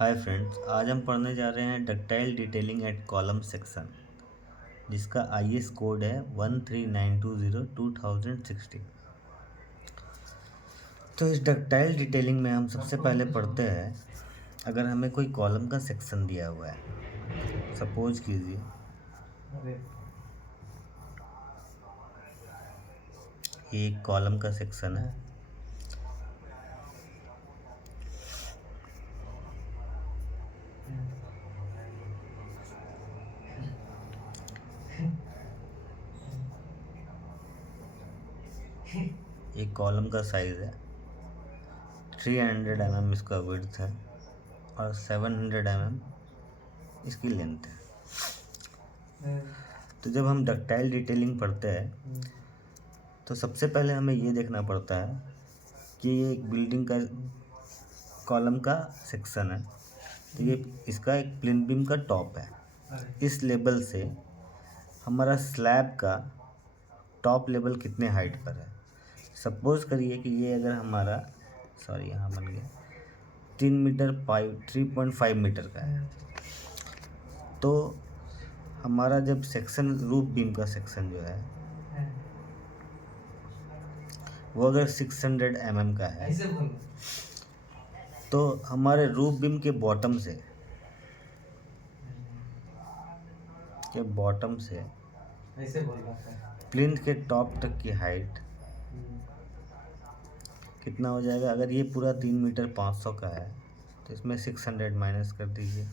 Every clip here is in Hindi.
हाय फ्रेंड्स, आज हम पढ़ने जा रहे हैं ductile detailing at column section, जिसका आईएस कोड है 13920 2016। तो इस डक्टाइल डिटेलिंग में हम सबसे पहले पढ़ते हैं, अगर हमें कोई कॉलम का सेक्शन दिया हुआ है, सपोज कीजिए ये एक कॉलम का सेक्शन है। एक कॉलम का साइज है 300 mm इसका विड्थ है और 700 mm इसकी लेंथ है। तो जब हम डक्टाइल डिटेलिंग पढ़ते हैं तो सबसे पहले हमें ये देखना पड़ता है कि ये एक बिल्डिंग का कॉलम का सेक्शन है, तो ये इसका एक प्लिंथ बीम का टॉप है। इस लेवल से हमारा स्लैब का टॉप लेवल कितने हाइट पर है। सपोज करिए कि ये अगर हमारा यहाँ बन गया 3.5 मीटर का है, तो हमारा जब सेक्शन रूफ बीम का सेक्शन जो है वो अगर 600 mm का है, तो हमारे रूफ बीम के बॉटम से प्लिंथ के टॉप तक की हाइट कितना हो जाएगा। अगर ये पूरा 3.5 मीटर का है तो इसमें 600 माइनस कर दीजिए,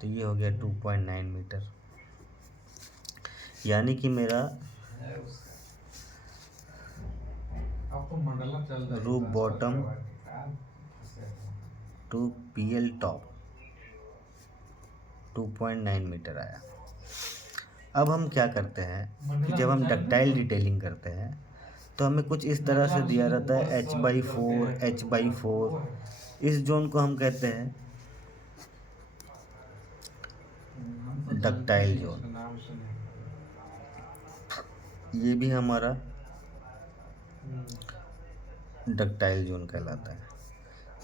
तो ये हो गया 2.9 मीटर। यानी कि मेरा roof bottom to PL top 2.9 meter आया। अब हम क्या करते हैं कि जब हम डक्टाइल डिटेलिंग करते हैं तो हमें कुछ इस तरह से दिया रहता है H/4। इस जोन को हम कहते हैं डक्टाइल जोन। ये भी हमारा डक्टाइल जोन कहलाता है।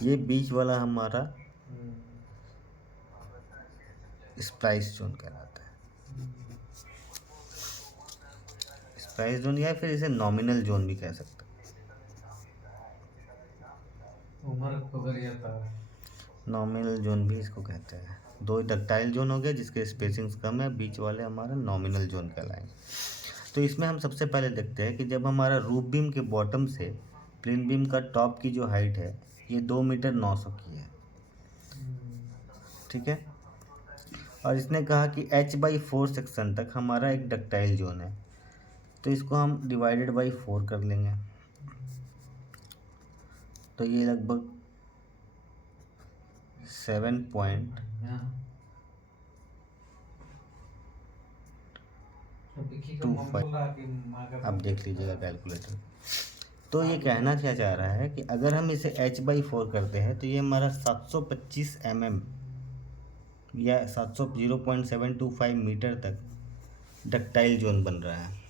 ये बीच वाला हमारा स्प्लाइस जोन कहलाता है। स्प्लाइस जोन या फिर इसे नॉमिनल जोन भी कह सकते हैं। नॉमिनल जोन भी इसको कहते हैं। दो डक्टाइल जोन हो गए जिसके स्पेसिंग्स कम है, बीच वाले हमारा नॉमिनल जोन कहलाएंगे। तो इसमें हम सबसे पहले देखते हैं कि जब हमारा रूफ बीम के बॉटम से प्लिंथ बीम का टॉप की जो हाइट है ये 2 मीटर 900 की है, ठीक है। और इसने कहा कि H/4 सेक्शन तक हमारा एक डक्टाइल जोन है, तो इसको हम डिवाइडेड बाई 4 कर लेंगे, तो ये लगभग 7.25। अब देख लीजिएगा कैलकुलेटर। तो ये कहना क्या चाह रहा है कि अगर हम इसे H/4 करते हैं तो ये हमारा 725 mm या 0.725 मीटर तक डक्टाइल जोन बन रहा है।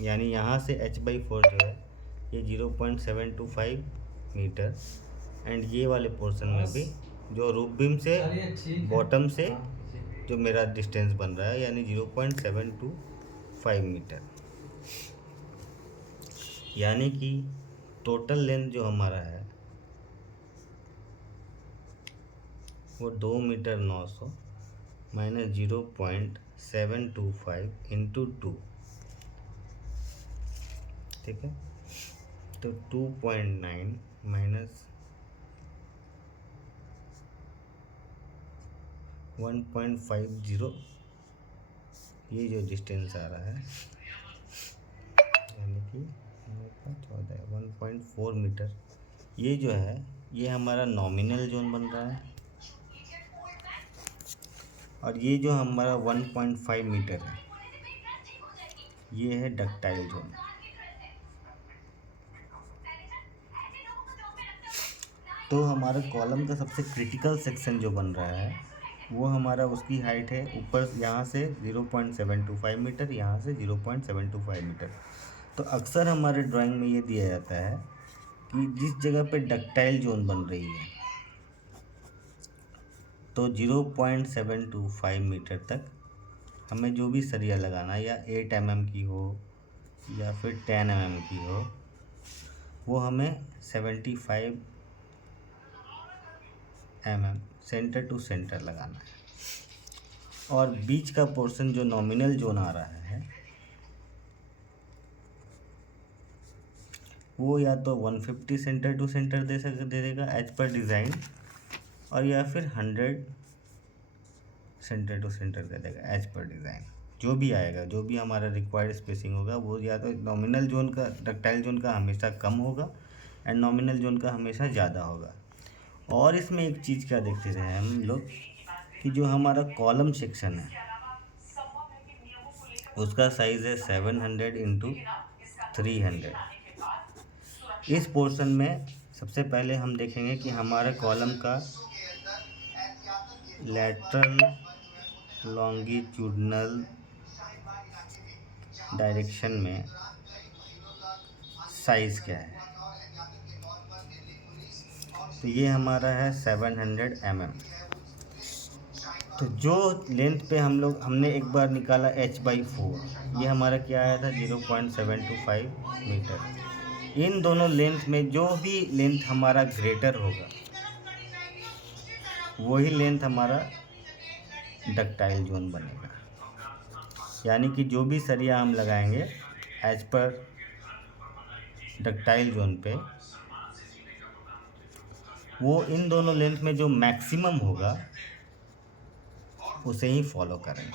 यानी यहाँ से H/4 जो है ये 0.725 मीटर, एंड ये वाले पोर्शन में भी जो रूफ बीम से बॉटम से जो मेरा डिस्टेंस बन रहा है यानी 0.725 मीटर। यानी कि टोटल लेंथ जो हमारा है वो 2 मीटर 900 माइनस 0.725 इंटू 2, ठीक है। तो 2.9 माइनस 1.50, ये जो डिस्टेंस आ रहा है यानी कि 1.4 मीटर, ये जो है ये हमारा नॉमिनल जोन बन रहा है। और ये जो हमारा 1.5 मीटर है ये है डक्टाइल जोन। तो हमारे कॉलम का सबसे क्रिटिकल सेक्शन जो बन रहा है वो हमारा उसकी हाइट है ऊपर यहाँ से 0.725 मीटर, यहाँ से 0.725 मीटर। तो अक्सर हमारे ड्राइंग में ये दिया जाता है कि जिस जगह पे डक्टाइल जोन बन रही है तो 0.725 मीटर तक हमें जो भी सरिया लगाना है, या 8 mm की हो या फिर 10 mm की हो, वो हमें 75 mm सेंटर टू सेंटर लगाना है। और बीच का पोर्शन जो नॉमिनल जोन आ रहा है वो या तो 150 सेंटर टू सेंटर दे देगा एज पर डिज़ाइन, और या फिर 100 सेंटर टू सेंटर दे देगा एज पर डिज़ाइन। जो भी आएगा, जो भी हमारा रिक्वायर्ड स्पेसिंग होगा, वो या तो नॉमिनल जोन का, डक्टाइल जोन का हमेशा कम होगा एंड नॉमिनल जोन का हमेशा ज़्यादा होगा। और इसमें एक चीज़ क्या देखते रहे हम लोग कि जो हमारा कॉलम सेक्शन है उसका साइज़ है 700 इंटू 300। इस पोर्शन में सबसे पहले हम देखेंगे कि हमारे कॉलम का लैटरल लॉन्गिट्यूडनल डायरेक्शन में साइज़ क्या है। तो ये हमारा है 700 mm। तो जो लेंथ पे हमने एक बार निकाला h/4, ये हमारा क्या आया था 0.725 मीटर। इन दोनों लेंथ में जो भी लेंथ हमारा ग्रेटर होगा वही लेंथ हमारा डक्टाइल जोन बनेगा। यानी कि जो भी सरिया हम लगाएंगे एज पर डक्टाइल जोन पे, वो इन दोनों लेंथ में जो मैक्सिमम होगा उसे ही फॉलो करेंगे।